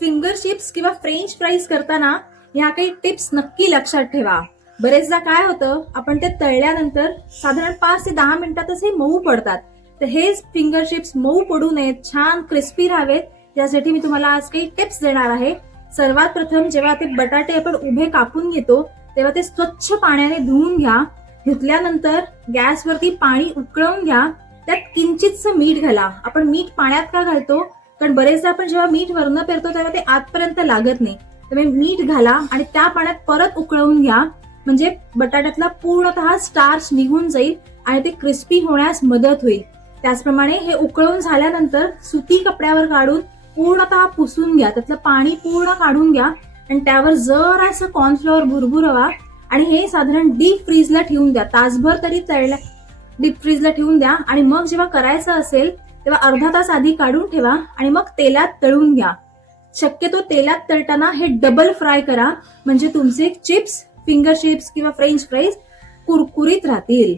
Finger chips किंवा French fries करताना ह्या काही टिप्स नक्की लक्षात ठेवा. बरेचदा काय होतं, आपण ते तळल्यानंतर साधारण 5 ते 10 मिनिटातच हे मऊ पडतात. तर हे फिंगर चिप्स मऊ पडू नयेत, छान क्रिस्पी राहावेत, यासाठी मी तुम्हाला आज काही टिप्स देणार आहे. सर्वात प्रथम जेव्हा ते बटाटे आपण उभे कापून घेतो तेव्हा ते स्वच्छ पाण्याने धुवून घ्या. धुतल्यानंतर गॅसवरती पाणी उकळवून घ्या. त्यात किंचितसं मीठ घाला. आपण मीठ पाण्यात का घालतो, कारण बरेचदा आपण जेव्हा मीठ वरनं पेरतो तेव्हा ते आतपर्यंत लागत नाही. त्यामुळे मीठ घाला आणि त्या पाण्यात परत उकळवून घ्या. म्हणजे बटाट्यातला पूर्णतः स्टार्च निघून जाईल आणि ते क्रिस्पी होण्यास मदत होईल. त्याचप्रमाणे हे उकळवून झाल्यानंतर सुती कपड्यावर काढून पूर्णतः पुसून घ्या. त्यातलं पाणी पूर्ण काढून घ्या आणि त्यावर जरासं कॉर्नफ्लॉवर भुरभुरवा आणि हे साधारण डीप फ्रीजला ठेवून द्या. तासभर तरी डीप फ्रीजला ठेवून द्या आणि मग जेव्हा करायचं असेल तेव्हा अर्धा तास आधी काढून ठेवा आणि मग तेलात तळून घ्या. शक्यतो तेलात तळताना हे डबल फ्राय करा, म्हणजे तुमचे चिप्स, फिंगर चिप्स किंवा फ्रेंच फ्राईज कुरकुरीत राहतील.